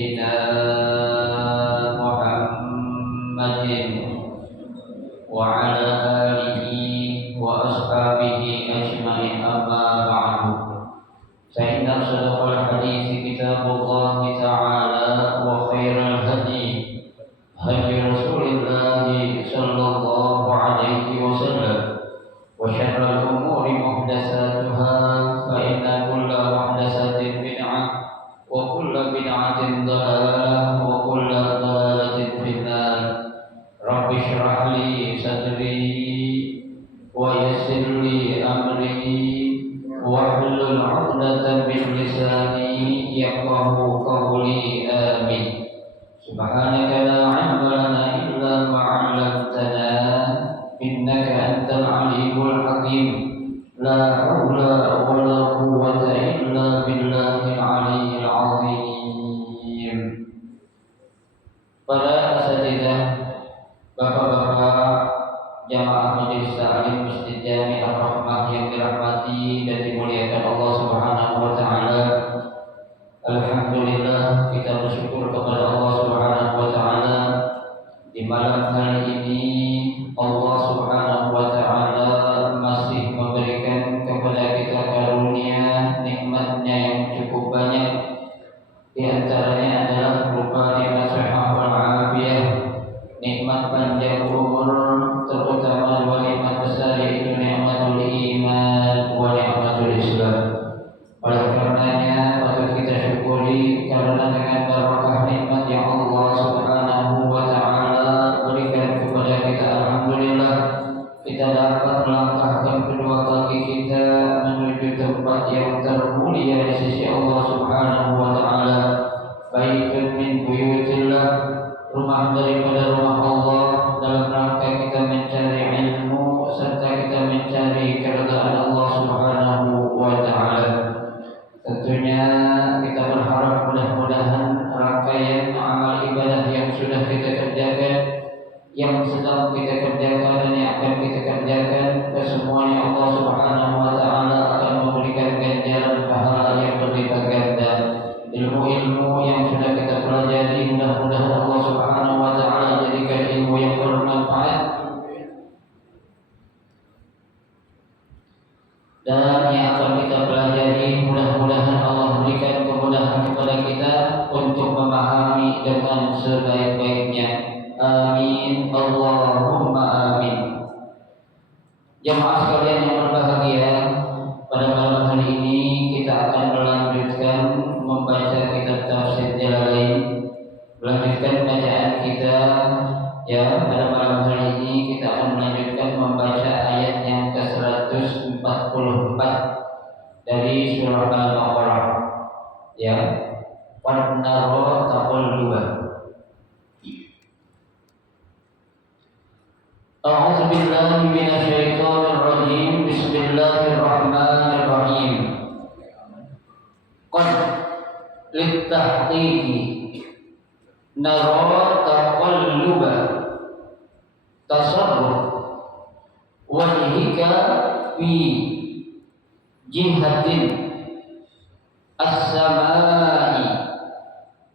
سيدنا محمد وعلى آله وأصحابه أجمعين أما بعد فإن أصدق الحديث كتاب الله تعالى وخير الهدي هدي رسول الله صلى الله عليه وسلم وشر الأمور محدثاتها فإن كل محدثة بدعة وكل بدعة ضلالة وكل ضلالة في النار رب اشرح لي صدري ويسر لي أمري واحلل عقدة من لساني يفقهوا قولي آمين سبحانك لا علم لنا إلا ما علمتنا إنك أنت العليم الحكيم لا حول ولا قوة إلا بالله العلي العظيم. Para asatidzah, bapak-bapak jamaah majelis taklim Masjid Jami Ar-Rahmah yang dirahmati dan dimuliakan Allah Subhanahu wa taala. Alhamdulillah, kita bersyukur kepada Allah Subhanahu wa taala di malam hari ini Allah Subhanahu wa taala masih memberikan kepada kita karunia nikmatnya yang cukup banyak. Di antaranya adalah berupa nikmat sehat wal afiyah, nikmat panjang umur, terutama dua nikmat besar yaitu nikmatul iman wa nikmatul Islam. Oleh karenanya patut kita syukuri karena dengan barakah nikmat yang Allah Subhanahu wa taala berikan kepada kita, alhamdulillah kita dapat melangkahkan kedua kaki kita menuju tempat yang termulia di sisi Allah Subhanahu wa taala, baitun min buyutillah, rumah daripada rumah Allah, dalam rangka kita mencari ilmu serta kita mencari keridhaan Allah Subhanahu wa taala. Tentunya kita berharap mudah-mudahan rangkaian amal ibadah yang sudah kita kerjakan, yang sedang kita kerjakan dan yang akan kita kerjakan, kesemuanya Allah Subhanahu wa taala akan memberikan ganjaran pahala yang berlipat ganda. Ilmu-ilmu yang sudah kita pelajari mudah-mudahan Allah Subhanahu wa taala jadikan ilmu yang bermanfaat, dan yang akan kita pelajari mudah-mudahan Allah berikan kemudahan kepada kita untuk memahami dengan sebaik-baiknya. Amin Allahumma amin. Jemaah sekalian yang berbahagia, pada malam hari ini kita akan melanjutkan membaca kitab tafsir Jalalain, melanjutkan bacaan kita. Ya, pada malam hari ini kita akan melanjutkan membaca ayat yang ke-144 dari surah Al-Baqarah. Ya, Wan-naro taqalluba. A'udzu billahi minasyaitonir rajim. Bismillahirrahmanirrahim. Qad litahqiqi naro taqalluba tasarruf wajhika fi jihatin as-samai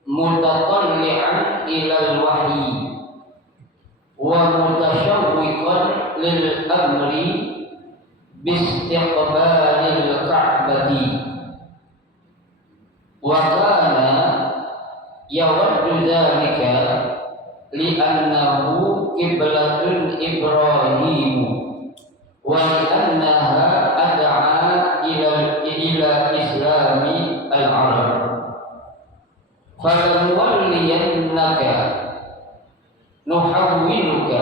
mutatalli'an ilal wahyi wa mutashawwiqan lil amri bistiqbalil ka'bati wa kana yawaddu dzalika li'annahu qiblatun Ibrahim wa li'annaha ad'a ila islami al-arab falanuwalliyannaka nuhawwiluka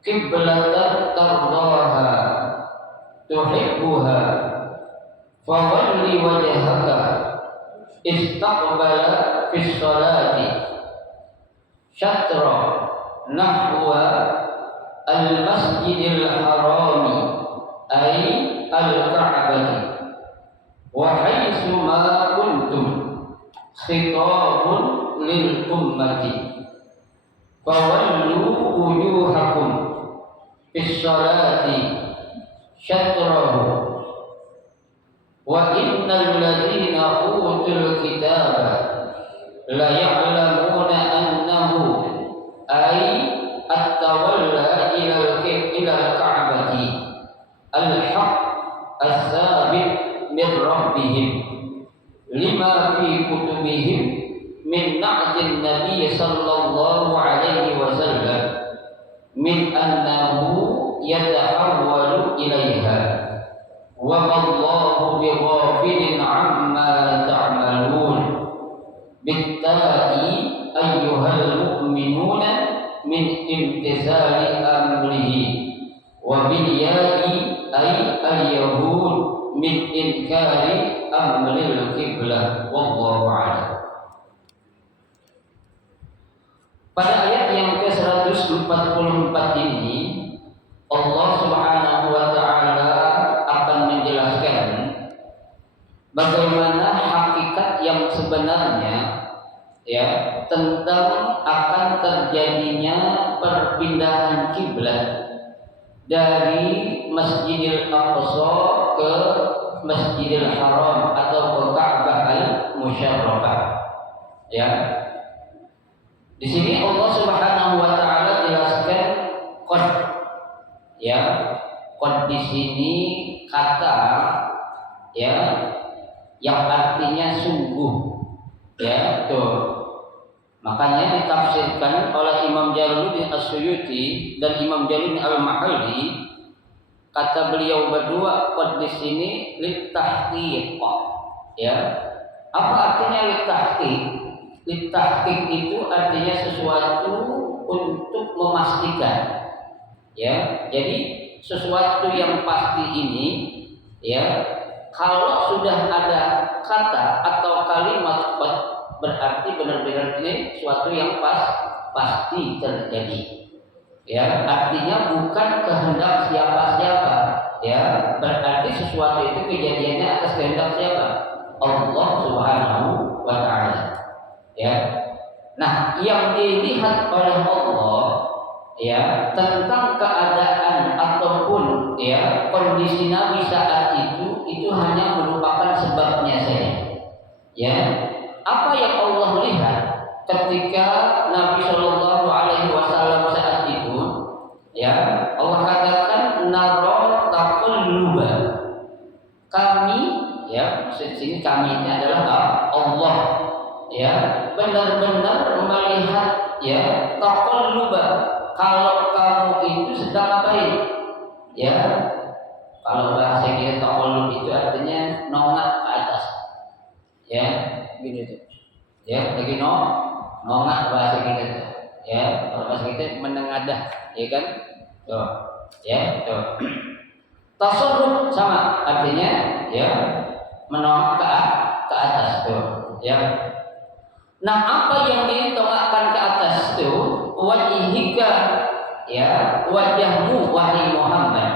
qiblatan tardaha tuhibbuha fawalli wajhaka istaqbala fis salati syatra nahwa al-masjidil harami ay al-ka'bati wa haitsu ma kuntum khitabun lil ummati fawallu wujuhakum fis salati syatrahu wa innal ladzina utul kitaba la ya'lamuna annahu ay at-tawalla ila al-ka'bati al-haq as-sabit min rabbihim lima fi kutubihim min na'jin nabiy sallallahu alaihi wasallam min annahu yatahawwalu ilaiha wa wallahu bighafilin amma ta'malun bitta'i ayyuhal mu'minuna min imtithali amrihi wa bil ya'i ay al-yahud min inkari amril qiblah wallahu a'lam. Pada ayat yang ke-144 ini Allah Subhanahu wa taala akan menjelaskan bagaimana hakikat yang sebenarnya ya tentang akan terjadinya perpindahan kiblat dari Masjidil Aqsa ke Masjidil Haram atau ke Ka'bah al-Musyarrafah. Ya. Di sini Allah Subhanahu wa taala jelaskan qad. Ya. Qad di sini kata ya yang artinya sungguh. Ya, tuh. Makanya ditafsirkan oleh Imam Jalaluddin As-Suyuti dan Imam Jalaluddin Al-Mahalli, kata beliau berdua qad di sini litahqiq. Ya. Apa artinya litahqiq? Litahqiq itu artinya sesuatu untuk memastikan. Ya. Jadi sesuatu yang pasti ini ya, kalau sudah ada kata atau kalimat qad berarti benar-benar ini suatu yang pasti terjadi. Ya, artinya bukan kehendak siapa-siapa. Ya, berarti sesuatu itu kejadiannya atas kehendak siapa? Allah Subhanahu wa taala. Ya. Nah, yang dilihat oleh Allah ya tentang keadaan ataupun ya kondisi Nabi saat itu hanya merupakan sebabnya saja. Ya. Apa yang Allah lihat ketika Nabi Shallallahu Alaihi Wasallam saat itu, ya Allah katakan naro taqalluba. Kami, ya sini kami ini adalah Allah, ya benar-benar melihat ya taqalluba. Kalau kamu itu sedang ngapain? Ya, kalau bahasa kita taqallub itu artinya nongak ke atas. Ya. Gini tuh, ya lagi nongak bahasa kita tuh, ya kalau bahasa kita menengadah, ya kan, tuh, ya tuh. Tasarruf sama artinya, ya menongak ke atas tuh, ya. Nah apa yang ditongakkan ke atas tuh wajhika, ya wajahmu wahai Muhammad,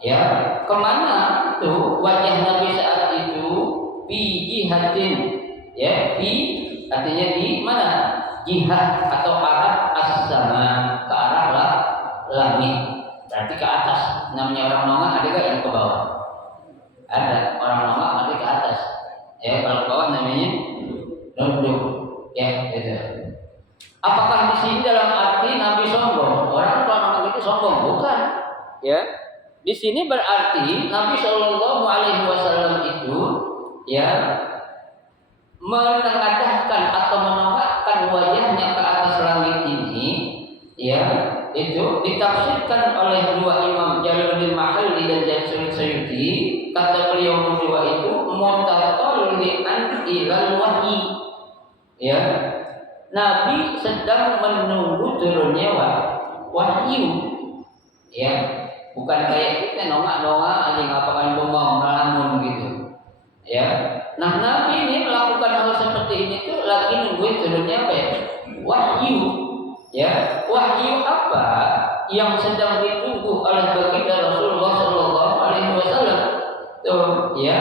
ya kemana tuh wajah Nabi saat itu fi jihatin. Ya, fi artinya di mana? Jihad atau arah as-sama, ke arah langit. Berarti ke atas. Namanya orang nongak ada gak yang ke bawah? Ada. Orang nongak ada ke atas. Ya, kalau ke bawah namanya nunduk. Ya, gitu. Apakah di sini dalam arti Nabi sombong? Orang kalau nongak itu sombong, bukan? Ya. Di sini berarti Nabi Shallallahu Alaihi Wasallam itu ya menengadahkan atau menongakkan wajahnya ke atas langit ini, ya itu ditafsirkan oleh dua imam Jalaluddin Mahalli dan Jalaluddin Suyuti. Kata beliau berdua itu mutatallian ilal wahyi, ya Nabi sedang menunggu turunnya wahyu, ya bukan kayak kita nongak-nongak aja ngapain bengong ngelamun gitu, ya. Nah Nabi ini melakukan hal seperti ini tuh lagi nungguin turunnya apa ya? Wahyu. Ya, wahyu apa yang sedang ditunggu oleh baginda Rasulullah Shallallahu Alaihi Wasallam? Tuh, ya.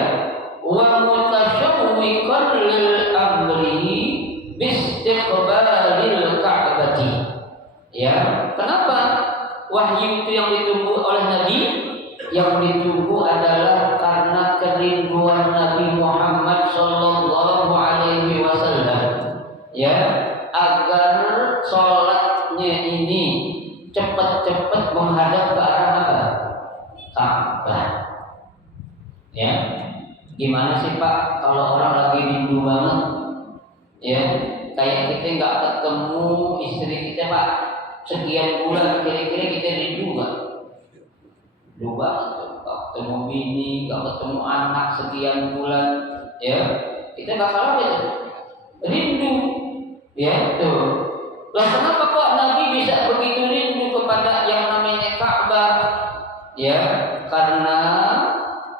Wa mutasyawwiqan lil amri bistiqbalil ka'bati. Ya, kenapa wahyu itu yang ditunggu oleh Nabi? Yang ditunggu adalah karena kerinduan Nabi Muhammad Sallallahu Alaihi Wasallam ya, agar sholatnya ini cepat-cepat menghadap ke arah apa? Ka'bah. Ya, gimana sih Pak kalau orang lagi rindu banget, ya, kayak kita nggak ketemu istri kita Pak sekian bulan, kira-kira kita rindu nggak? Rindu banget, nggak ketemu bini, nggak ketemu anak sekian bulan, ya, kita bakal apa itu? Rindu, ya, tuh. Lah kenapa kok Nabi bisa begitu rindu kepada yang namanya Ka'bah? Ya, karena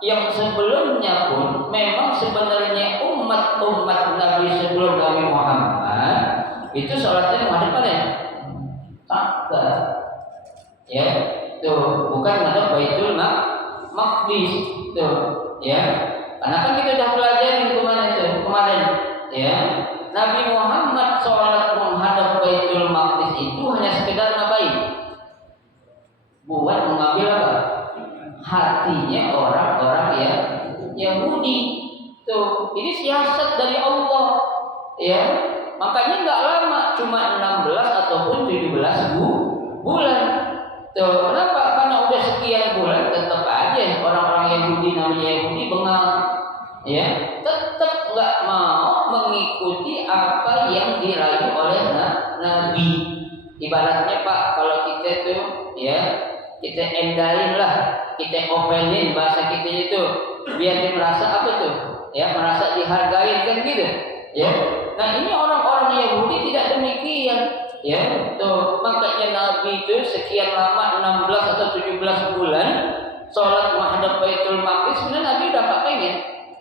yang sebelumnya pun memang sebenarnya umat Nabi sebelum Nabi Muhammad itu sholatnya menghadap mana ya? Ka'bah. Ya, tuh, bukan menghadap Baitul Maqdis, tuh, ya. Karena kan kita sudah pelajarin kemarin, ya. Nabi Muhammad sholat menghadap Baitul Maqdis itu hanya sekedar ngapain? Buat mengambil apa? Hatinya orang-orang ya Yahudi. Tuh, ini siasat dari Allah, ya. Makanya nggak lama, cuma 16 ataupun 17 bulan. Tuh, kenapa? Karena udah sekian bulan tetap aja orang-orang Yahudi, namanya Yahudi bengal, ya, tetap nggak mau mengikuti apa yang dirayu oleh Nabi. Ibaratnya Pak, kalau kita tuh, ya, kita endarin lah, kita openin bahasa kita itu, biar dia merasa apa tuh, ya, merasa dihargai kan gitu, ya. Nah ini orang-orang Yahudi tidak demikian, ya, tuh, makanya Nabi itu sekian lama 16 atau 17 bulan sholat menghadap Baitul Maqdis, sebenarnya Nabi udah gak pengen,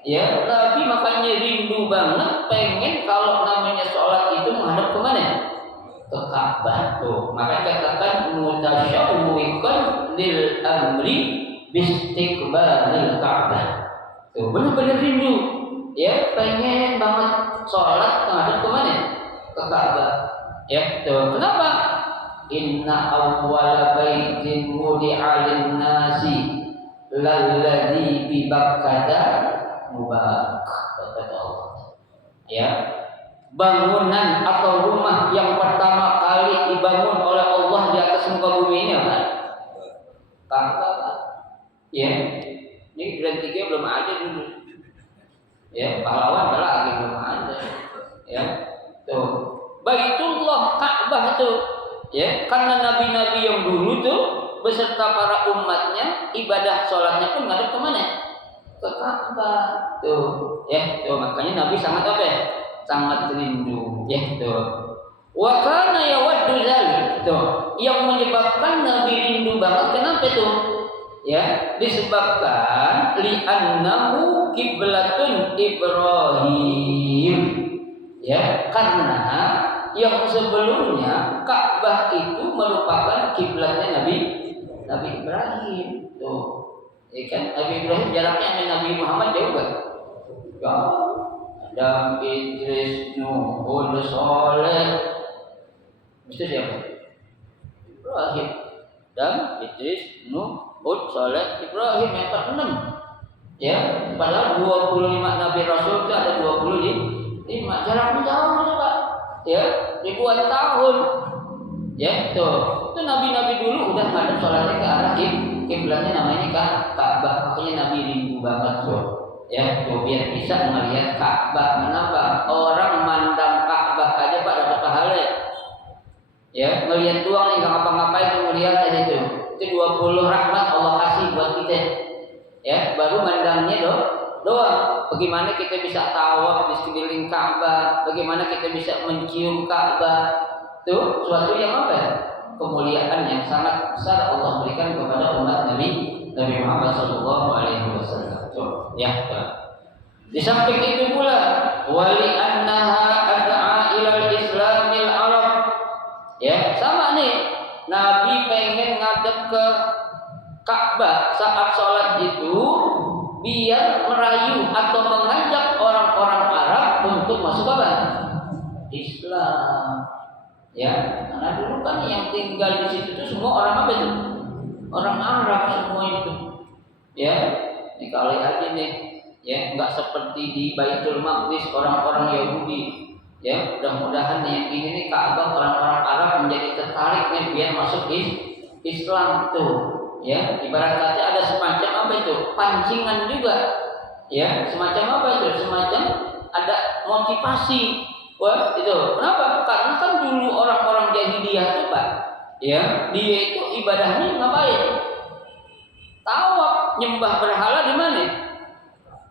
ya. Nabi makanya rindu banget pengen kalau namanya sholat itu menghadap kemana? Ke Ka'bah. Tuh, maka katakan mutasyawwiqan lil amri bistiqbalil Ka'bah. Tuh, benar-benar rindu, ya, pengen banget sholat menghadap kemana? Ke Ka'bah. Ya, tuh. Kenapa? Inna awwala baitin wudi'a lin-nasi lalladzi bi Bakkah mubarak, kata Allah. Ya. Bangunan atau rumah yang pertama kali dibangun oleh Allah di atas muka bumi ini apa? Ka'bah. Ya, ini Grand 3 belum ada dulu. Ya, pahlawan lagi belum ada. Ya, tuh. Baitullah Ka'bah tuh. Ya, karena nabi-nabi yang dulu tuh beserta para umatnya ibadah sholatnya pun ngadep kemana? Ke Ka'bah. Tuh, ya, tuh, makanya Nabi sangat apa ya? Sangat rindu, ya, tuh. Wa kana yawaddu dzalik, tuh. Yang menyebabkan Nabi rindu banget kenapa tuh? Ya, disebabkan li'annahu qiblatun Ibrahim. Ya, karena yang sebelumnya Ka'bah itu merupakan kiblatnya Nabi Ibrahim. Tuh. Ya kan, Nabi Ibrahim jaraknya dengan Nabi Muhammad jauh kan? Jauh. Adam, Idris, Nuh, Hud, Saleh. Mesti siapa? Ibrahim. Adam, Idris, Nuh, Hud, Saleh, Ibrahim yang ke-6. Ya, padahal 25 Nabi Rasul itu ada 25. Jaraknya jauh Pak. Ya, ribuan tahun. Ya, tuh. Itu nabi-nabi dulu udah ngadep sholatnya ke arah kiblatnya namanya Ka'bah. Makanya Nabi rindu banget tuh. Ya, tuh, biar bisa melihat Ka'bah. Kenapa? Orang mandang Ka'bah aja Pak dapat pahala. Ya, melihat doang nih, nggak ngapa-ngapain tuh, melihat aja tuh. Itu 20 rahmat Allah kasih buat kita. Ya, baru mandangnya doang. Bagaimana kita bisa tawaf di sekeliling Ka'bah? Bagaimana kita bisa mencium Ka'bah? Tuh, suatu yang apa ya? Kemuliaan yang sangat besar Allah berikan kepada umat Nabi Muhammad SAW. Ya, di samping itu pula wali annaha ad'a ilal islamil arab. Ya, sama nih. Nabi pengen ngadep ke Ka'bah saat sholat itu biar merayu atau mengajak orang-orang Arab untuk masuk apa? Islam. Ya, karena dulu kan yang tinggal di situ tuh semua orang apa itu? Orang Arab semua itu. Ya. Ini kali aja nih, ya, nggak seperti di Baitul Maqdis orang-orang Yahudi, Ya, mudah-mudahan yang ini Ka'bah orang-orang Arab menjadi tertarik nih biar masuk Islam tuh. Ya, ibarat kata ada semacam apa itu? Pancingan juga. Ya, semacam apa itu? Semacam ada motivasi. Wah, itu. Kenapa? Karena kan dulu orang-orang jahiliyah itu, Pak. Ya, dia itu ibadahnya ngapain? Tawaf, nyembah berhala di mana?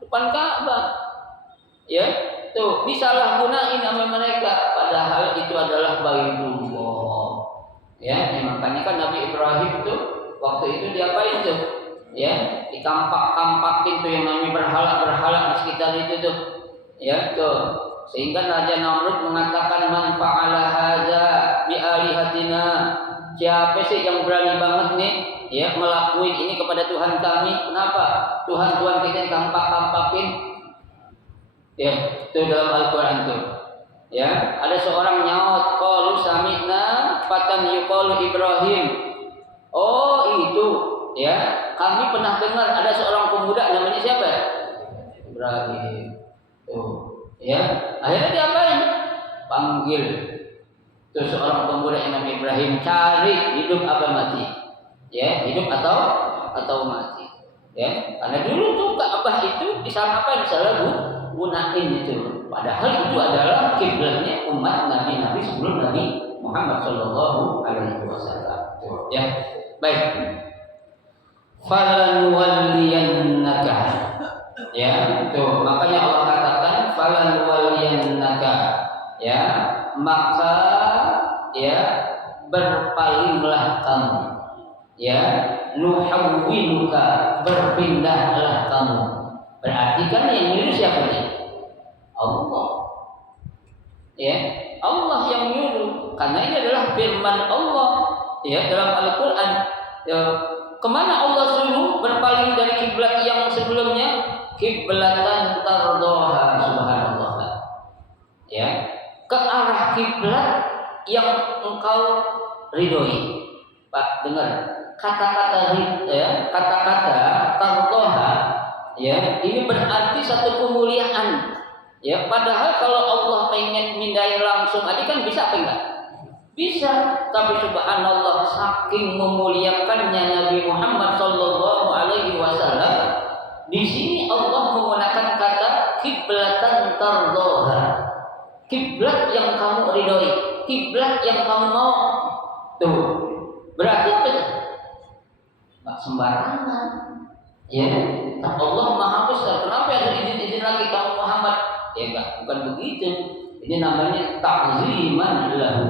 Depan Ka'bah. Ya, tuh disalahgunain sama mereka padahal itu adalah Baitullah. Ya, makanya kan Nabi Ibrahim tuh waktu itu diapain tuh? Ya, dikampak-kampakin tuh yang namanya berhala-berhala di sekitar itu tuh. Ya, tuh. Sehingga Raja Namrud mengatakan man fa'ala hadza bi alihatina. Siapa sih yang berani banget nih ya melakukan ini kepada Tuhan kami? Kenapa? Tuhan-tuhan kita kampak-kampakin. Ya, itu dalam Al-Qur'an tuh. Ya, ada seorang nyaut qalu sami'na fatan yuqalu Ibrahim. Oh, itu ya, kami pernah dengar ada seorang pemuda namanya siapa? Ibrahim. Tuh. Ya, akhirnya diapain? Panggil. Tuh seorang pemuda yang namanya Ibrahim cari hidup apa mati? Ya, hidup atau mati. Ya, karena dulu tuh Ka'bah itu disangkakan salah gunain itu. Padahal itu adalah kiblatnya umat nabi-nabi sebelum Nabi Muhammad sallallahu alaihi wasallam. Ya. Baik. Falan walliyannaka. Ya, tuh makanya Allah katakan falan walliyannaka. Ya, maka ya berpalinglah kamu. Ya, nuhawwiluka, berpindahlah kamu. Berarti kan yang nyuruh siapa nih? Allah. Ya, Allah yang nyuruh. Karena ini adalah firman Allah ya dalam Al-Qur'an. Ya, kemana Allah suruh berpaling dari kiblat yang sebelumnya? Kiblatan tardoha, subhanallah. Ya, ke arah kiblat yang engkau ridhoi. Pak, dengar kata-kata ya, kata-kata tardoha ya, ini berarti satu kemuliaan. Ya, padahal kalau Allah pengen mindahin langsung aja kan bisa apa enggak? Bisa, tapi subhanallah saking memuliakannya Nabi Muhammad sallallahu alaihi wasallam, di sini Allah menggunakan kata kiblatan tardoha. Kiblat yang kamu ridhoi, kiblat yang kamu mau. Tuh. Berarti apa itu? Enggak sembarangan. Ya, Allah Maha Besar. Kenapa harus izin-izin lagi kamu Muhammad? Ya enggak, bukan begitu. Ini namanya ta'ziman lahu.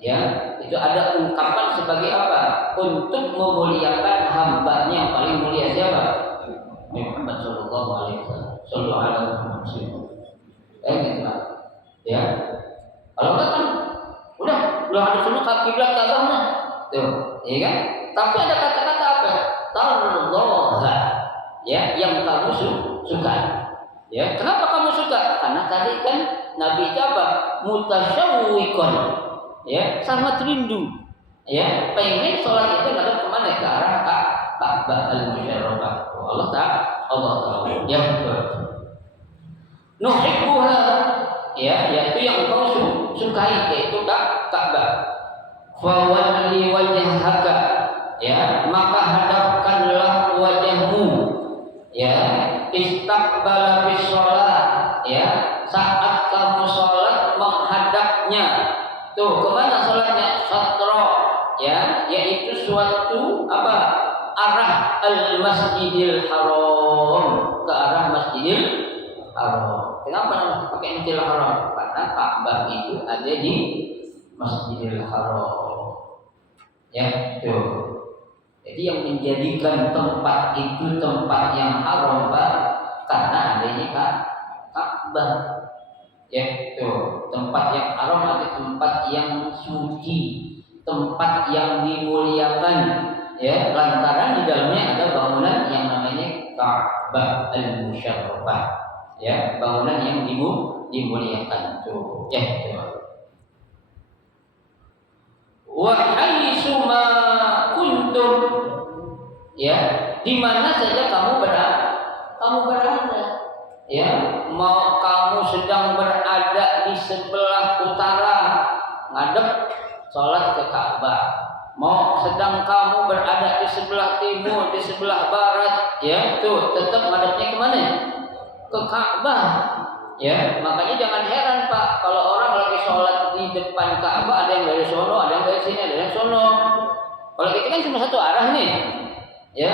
Ya, itu ada ungkapan sebagai apa? Untuk memuliakan hambanya yang paling mulia siapa? Muhammad sallallahu alaihi wasallam. Sallallahu alaihi wasallam. Gitu, Pak. Ya. Kalau enggak kan udah ada semua kiblat Ka'bahnya. Tuh, iya kan? Tapi ada kata-kata apa? Tardoha. Ya, yang kamu suka. Ya, kenapa kamu suka? Karena tadi kan Nabi itu apa? Mutasyawwiqan. Ya, sangat rindu. Ya, pengen sholat itu ngadep kemana? Ke arah Ka'bah al-Musyarrafah. Allah tahu. Ya, betul. Nuhibbuha. Ya, yaitu yang engkau sukai, yaitu Ka'bah. Fawalli wajhaka. Ya, maka hadapkanlah wajahmu. Ya, istaqbala bis shalah. Ya, saat kamu sholat menghadapnya. Tuh, kemana sholatnya? Satra. Ya, yaitu suatu apa? Arah al-Masjidil Haram, ke arah Masjidil Haram. Kenapa namanya pakai Masjidil Haram? Karena Ka'bah itu ada di Masjidil Haram. Ya, itu. Jadi yang menjadikan tempat itu tempat yang haram, Pak, karena adanya Ka'bah. Ya, itu. Tempat yang haram adalah tempat yang suci, tempat yang dimuliakan. Ya, lantaran di dalamnya ada bangunan yang namanya Ka'bah al-Musyarrafah. Ya, bangunan yang dimuliakan. Tuh. Ya, itu. Wa haitsu ma kuntum, ya, di mana saja kamu berada, ya, mau kamu sedang berada di sebelah utara, ngadep sholat ke Ka'bah. Mau sedang kamu berada di sebelah timur, di sebelah barat, ya tuh tetap ngadepnya kemana? Ke Ka'bah. Ya, makanya jangan heran Pak, kalau orang lagi sholat di depan Ka'bah, ada yang dari sono, ada yang dari sini, ada yang sono. Kalau kita kan cuma satu arah nih, ya.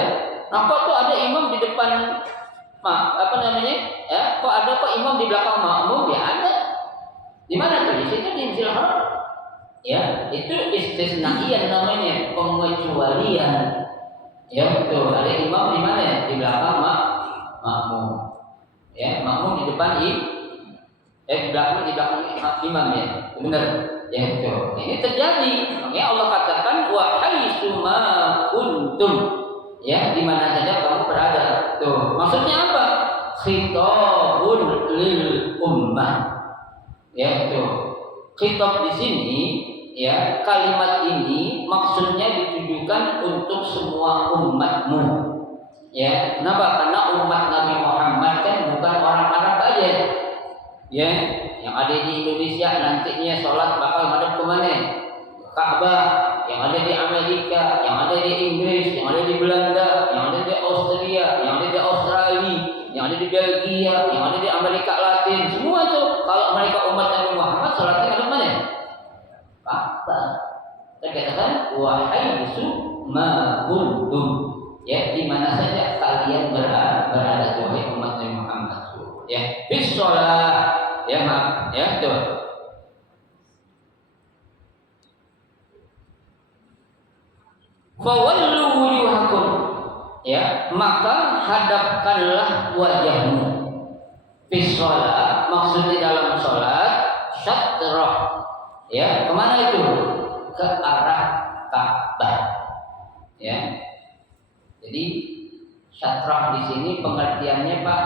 Nah, kok tuh ada imam di depan, Ya, kok ada kok imam di belakang makmum? Ya ada. Di mana tuh? Di situ di Masjidil Haram. Ya, itu istisnaian namanya, pengecualian. Ya, betul. Ada imam di mana? Di belakang makmum. Ya, makmum di depan di belakang imam ya. Benar. Ya, betul. Ini terjadi. Ya, Allah katakan wa haitsu ma kuntum. Ya, di mana saja kamu berada. Tuh, maksudnya apa? Khitabun lil ummah. Ya, tuh. Khitab di sini, ya, kalimat ini maksudnya ditujukan untuk semua umatmu. Ya, kenapa? Karena umat Nabi Muhammad kan bukan orang Arab aja. Ya, yang ada di Indonesia nantinya sholat bakal madep kemana? Ka'bah. Yang ada di Amerika, yang ada di Inggris, yang ada di Belanda, yang ada di Austria, yang ada di Australia, yang ada di Belgia, yang ada di Amerika Latin, semua itu kalau mereka umat Nabi Muhammad sholatnya ke mana? Ka'bah. Dikatakan wahai ma kuntum, ya di mana saja kalian berada wahai umat Nabi Muhammad. Ya, bis sholat, ya maaf, ya tuh. Fawallu wujuhakum, ya maka hadapkanlah wajahmu. Bis sholat maksudnya dalam sholat syatrah, ya kemana itu? Ke arah Ka'bah, ya. Jadi syatrah di sini pengertiannya Pak,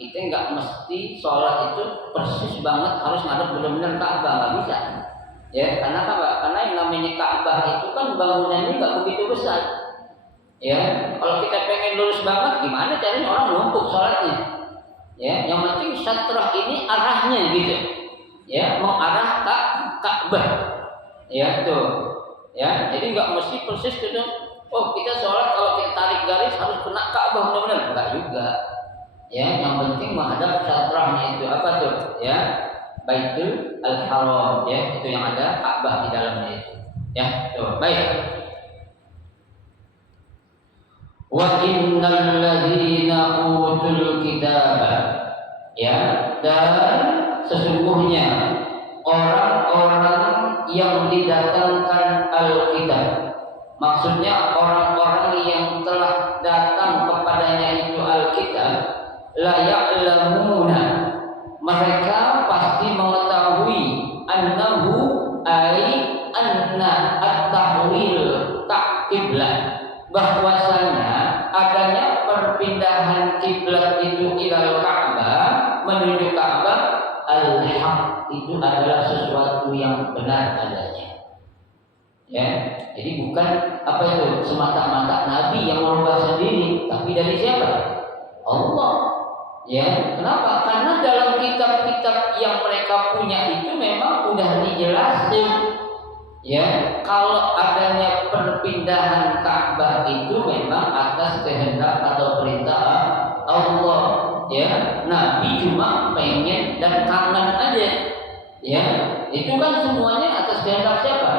kita nggak mesti sholat itu persis banget harus ngadep benar-benar Ka'bah, nggak bisa. Ya, karena apa? Karena yang namanya Ka'bah itu kan bangunannya nggak begitu besar. Ya, kalau kita pengen lurus banget, gimana caranya orang numpuk sholatnya? Ya, yang penting syatrah ini arahnya gitu. Ya, mengarah Ka'bah. Ya, tuh. Ya, jadi nggak mesti persis gitu. Oh, kita sholat kalau kita tarik garis harus kena Ka'bah benar-benar, enggak juga. Ya, yang penting menghadap syatrahnya itu apa tuh? Ya, Baitul Al-Haram, ya itu yang ada Ka'bah di dalamnya itu. Ya, tuh. Baik. Wa innal ladzina utul kitaba, ya, dan sesungguhnya orang-orang yang didatangkan Alkitab, maksudnya orang-orang yang telah datang kepadanya itu Alkitab, la ya'lamuna, mereka pasti mengetahui annahu anna at-tahwil kiblat, bahwasanya adanya perpindahan kiblat itu ilal Ka'bah, menuju Ka'bah, al-haq, itu adalah sesuatu yang benar adanya. Ya, jadi bukan apa itu semata-mata Nabi yang merubah sendiri, tapi dari siapa? Allah. Ya, kenapa? Karena dalam kitab-kitab yang mereka punya itu memang udah dijelasin. Ya, kalau adanya perpindahan Ka'bah itu memang atas kehendak atau perintah Allah. Ya, Nabi cuma pengen dan kangen aja. Ya, itu kan semuanya atas kehendak siapa?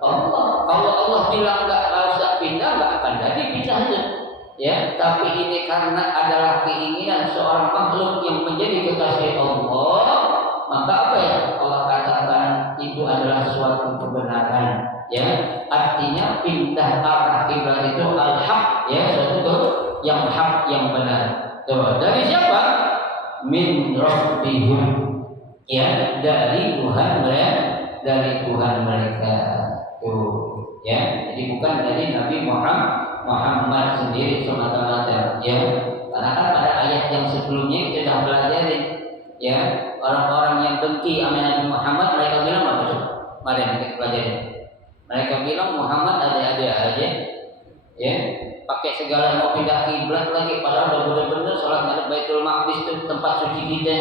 Allah. Kalau Allah bilang nggak usah pindah, nggak akan jadi pindah aja. Ya, tapi ini karena adalah keinginan seorang makhluk yang menjadi kekasih Allah, maka apa ya Allah katakan itu adalah suatu kebenaran. Ya, artinya pindah arah kiblat itu al-haq, ya, suatu yang hak, yang benar. Tuh, dari siapa? Min rabbihim, ya, dari Tuhan mereka. Tuh, ya, jadi bukan dari Nabi Muhammad sendiri semata-mata, ya. Karena kan pada ayat yang sebelumnya kita sudah pelajari, ya, orang-orang yang dengki sama Nabi Muhammad, mereka bilang apa coba? Mari kita pelajari. Mereka bilang Muhammad ada-ada aja, ya, pakai segala mau pindah kiblat lagi, padahal udah benar-benar sholat ngadep Baitul Maqdis itu tempat suci kita,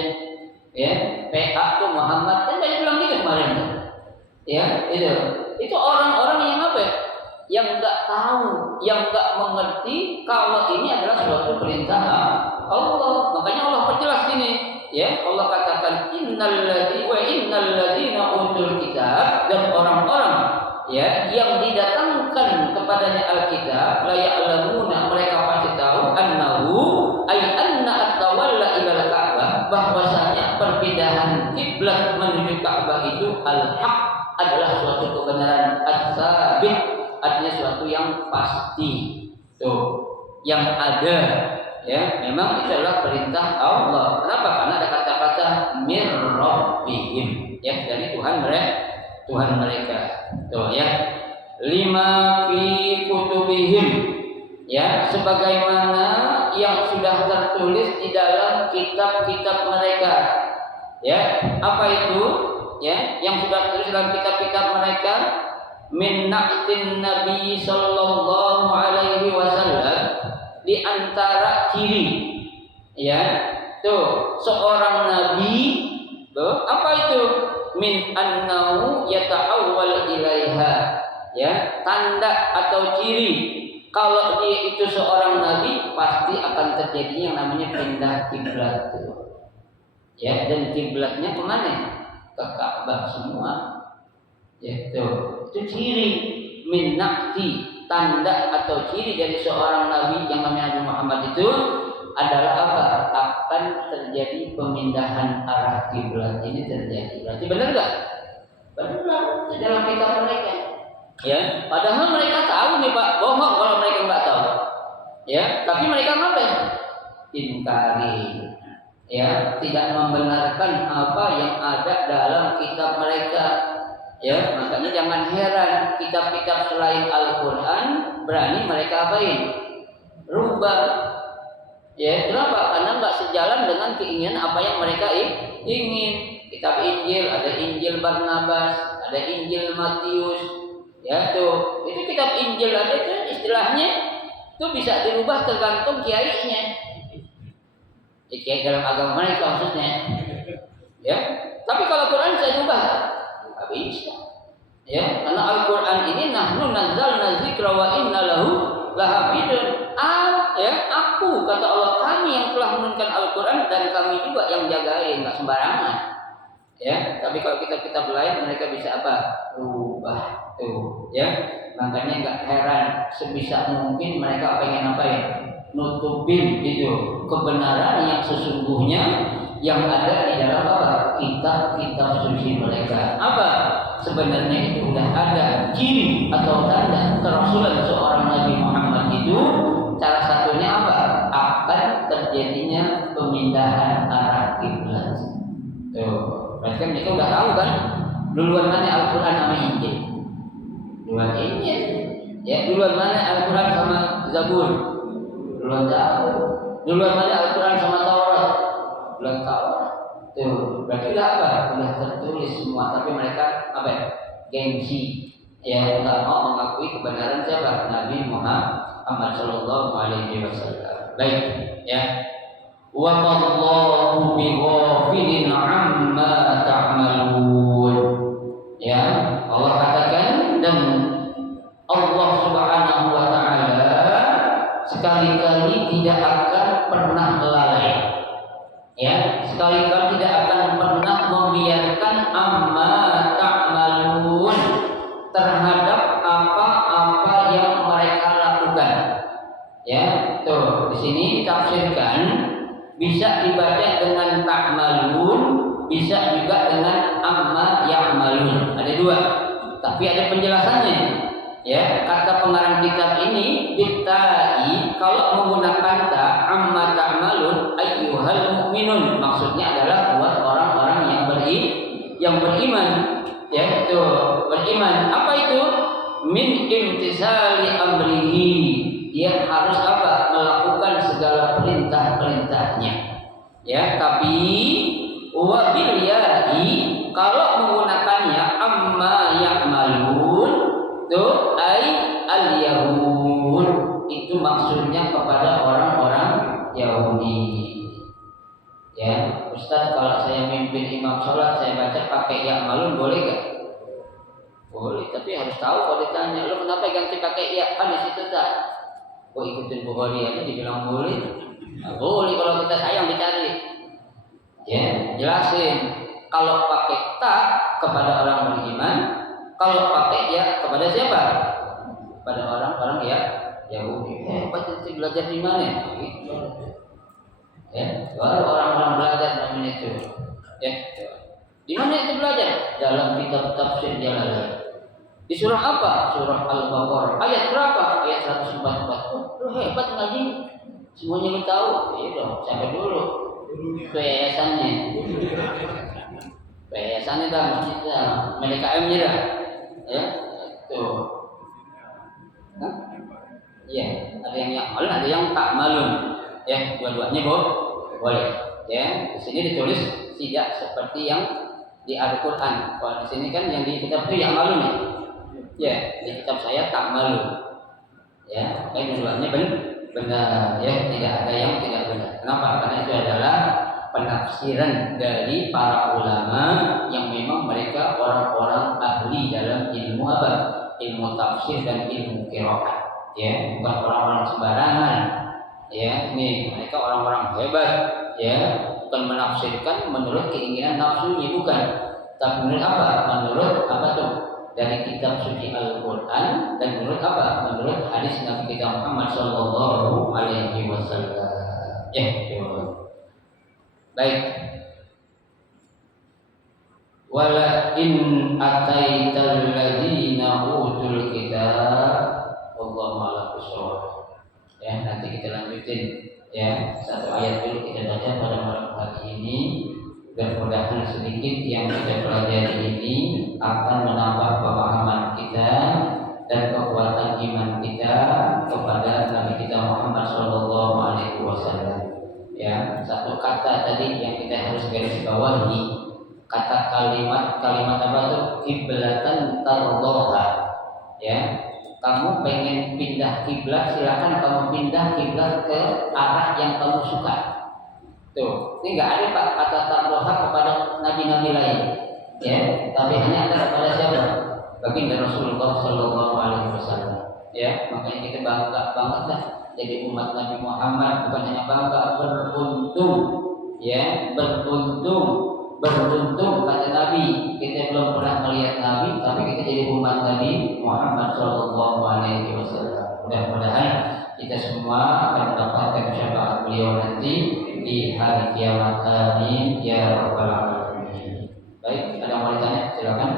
Ya, PA tuh Muhammad kan saya bilang gitu kemarin tuh. Ya, itu orang-orang yang apa ya? Yang nggak tahu, yang nggak mengerti kalau ini adalah suatu perintah Allah. Makanya Allah perjelas ini. Ya, Allah katakan innalladzina utul kitab, dan orang-orang ya yang didatangkan kepadanya Alkitab la ya'lamuna, mereka pasti tahu annahu ay anna at-tawalla ila al-Ka'bah, bahwasanya perpindahan kiblat menuju Ka'bah itu al-haq, adalah suatu kebenaran as-sabit, artinya suatu yang pasti. Tuh, yang ada ya, memang itu adalah perintah Allah. Kenapa? Karena ada kata-kata mir rabbihim, ya, dari Tuhan mereka. Tuh ya. Lima fi kutubihim, ya, sebagaimana yang sudah tertulis di dalam kitab-kitab mereka. Ya, apa itu? Ya, yang sudah tertulis dalam kitab-kitab mereka, min na'tin Nabi sallallahu alaihi wasallam, di antara ciri ya tuh seorang nabi tuh apa itu, min annahu yata'awwal ilaiha, ya, tanda atau ciri kalau dia itu seorang nabi pasti akan terjadi yang namanya pindah kiblat tuh. Ya, dan kiblatnya kemana? Ke Ka'bah semua. Ya, tuh. Itu ciri min na'ti, tanda atau ciri dari seorang nabi yang namanya Nabi Muhammad itu adalah apa? Akan terjadi pemindahan arah kiblat ini terjadi. Berarti benar nggak? Benar, dalam kitab mereka. Ya, padahal mereka tahu nih Pak, bohong kalau mereka nggak tahu. Ya, tapi mereka ngapain? Ingkari. Ya, tidak membenarkan apa yang ada dalam kitab mereka. Ya, makanya jangan heran kitab-kitab selain Al-Quran berani mereka apain? Rubah. Ya, kenapa? Karena nggak sejalan dengan keinginan apa yang mereka ingin. Kitab Injil, ada Injil Barnabas, ada Injil Matius. Ya, tuh. Itu kitab Injil ada itu istilahnya itu bisa dirubah tergantung kiainya. Kiai dalam agama mereka maksudnya. Ya. Tapi kalau Quran bisa dirubah. Bisa. Ya, karena Al-Qur'an ini nahnu nazzalna dzikra wa inna lahu lahafidun. Ya, aku kata Allah, kami yang telah menurunkan Al-Qur'an dan kami juga yang jagain, enggak sembarangan. Ya, tapi kalau kitab-kitab lain mereka bisa apa? Rubah tuh, ya. Makanya enggak heran sebisa mungkin mereka pengen apa ya? Nutupin gitu kebenaran yang sesungguhnya yang ada di dalam apa? Kitab-kitab suci mereka. Apa? Sebenarnya itu sudah ada ciri atau tanda kerasulan seorang Nabi Muhammad itu. Salah satunya apa? Akan terjadinya pemindahan arah kiblat. Tuh, berarti kan mereka udah tahu kan? Duluan mana Al-Quran sama Injil? Duluan Injil. Ya, duluan mana Al-Quran sama Zabur? Duluan Zabur. Duluan mana Al-Quran sama Taurat? Duluan Taurat. Tuh, berarti udah apa? Udah tertulis semua, tapi mereka apa ya? Gengsi. Ya, nggak mau mengakui kebenaran siapa? Nabi Muhammad sallallahu alaihi wasallam. Baik, ya. Wa Allahu bi ghafilin amma ta'malun. Ya, Allah katakan, dan Allah Subhanahu wa taala sekali-kali tidak akan pernah lalai. Ya, sekali-kali tidak akan pernah membiarkan amma ta'malun, terhadap apa-apa yang mereka lakukan. Ya, tuh di sini ditafsirkan bisa dibaca dengan ta'malun, bisa juga dengan amma ya'malun. Ada dua, tapi ada penjelasannya. Ya, kata pengarang kitab ini bitai, kalau menggunakan ta amma ta'malun ayyuhal mu'minun, maksudnya adalah buat orang-orang yang beriman. Ya, itu beriman. Apa itu? Min imtisali amrihi, dia harus apa? Melakukan segala perintah-perintahnya. Ya, tapi wa bil ya'i, kalau menggunakannya amma ya'malun itu al-Yahud, itu maksudnya kepada orang-orang Yahudi. Ya, Ustaz, kalau saya mimpi Boleh, tapi harus tahu kalau ditanya, lo kenapa ganti pakai ya hadis itu tak? Kok ikutin Bukhari aja dibilang boleh? Nah, boleh kalau kita sayang dicari. Ya, jelasin. Kalau pakai tak kepada orang beriman, kalau pakai ya kepada siapa? Kepada orang-orang ya Yahudi. Pasti belajar di mana? Gitu. Ya, baru orang-orang belajar namanya itu. Ya, di mana itu belajar? Dalam kitab tafsir Jalalain. Di surah apa? Surah Al-Baqarah. Ayat berapa? Ayat 144. Oh, lu hebat ngaji. Semuanya lu tahu. Iya dong, sampai dulu. Itu yayasannya. Yayasannya dah, masjidnya, MDKM-nya dah. Ya, itu. Hah? Iya, ada yang malun, ada yang tak malun. Ya, dua-duanya boleh. Ya, di sini ditulis tidak seperti yang di Al-Qur'an. Kalau di sini kan yang di kitab itu yang malun ya. Ya, di kitab saya tak malu. Ya, dua-duanya benar. Ya, tidak ada yang tidak benar. Kenapa? Karena itu adalah penafsiran dari para ulama yang memang mereka orang-orang ahli dalam ilmu apa? Ilmu tafsir dan ilmu qiraat. Ya, bukan orang-orang sembarangan. Ya, nih mereka orang-orang hebat. Ya, bukan menafsirkan menurut keinginan nafsunya, bukan. Tapi menurut apa? Menurut apa tuh? Dari kitab suci Al-Quran dan menurut apa? Menurut hadis Nabi kita Muhammad Sallallahu Alaihi Wasallam. Ya, baik. Wala in ataital ladzina utul kitab, wallahu a'lam bishawab. Ya, nanti kita lanjutin. Ya, satu ayat dulu kita baca pada malam hari ini. Mudah-mudahan sedikit yang kita pelajari ini akan menambah pemahaman kita dan kekuatan iman kita kepada Nabi kita Muhammad Sallallahu Alaihi Wasallam. Ya, satu kata tadi yang kita harus garis bawahi, kata kalimat apa itu? Kiblatan tardhaha. Ya, kamu pengen pindah kiblat, silakan kamu pindah kiblat ke arah yang kamu suka. Tuh, ini nggak ada Pak kata tardhaha kepada nabi-nabi lain. Ya, tapi hanya ada kepada siapa? Baginda Rasulullah Sallallahu Alaihi Wasallam. Ya, makanya kita bangga banget lah jadi umat Nabi Muhammad, bukan hanya bangga, beruntung. Ya, beruntung kata Nabi. Kita belum pernah melihat Nabi, tapi kita jadi umat Nabi Muhammad Sallallahu Alaihi Wasallam. Mudah-mudahan kita semua akan mendapatkan syafaat beliau nanti di hari kiamat. Amin ya rabbal alamin. Baik, ada yang mau ditanya? Silakan.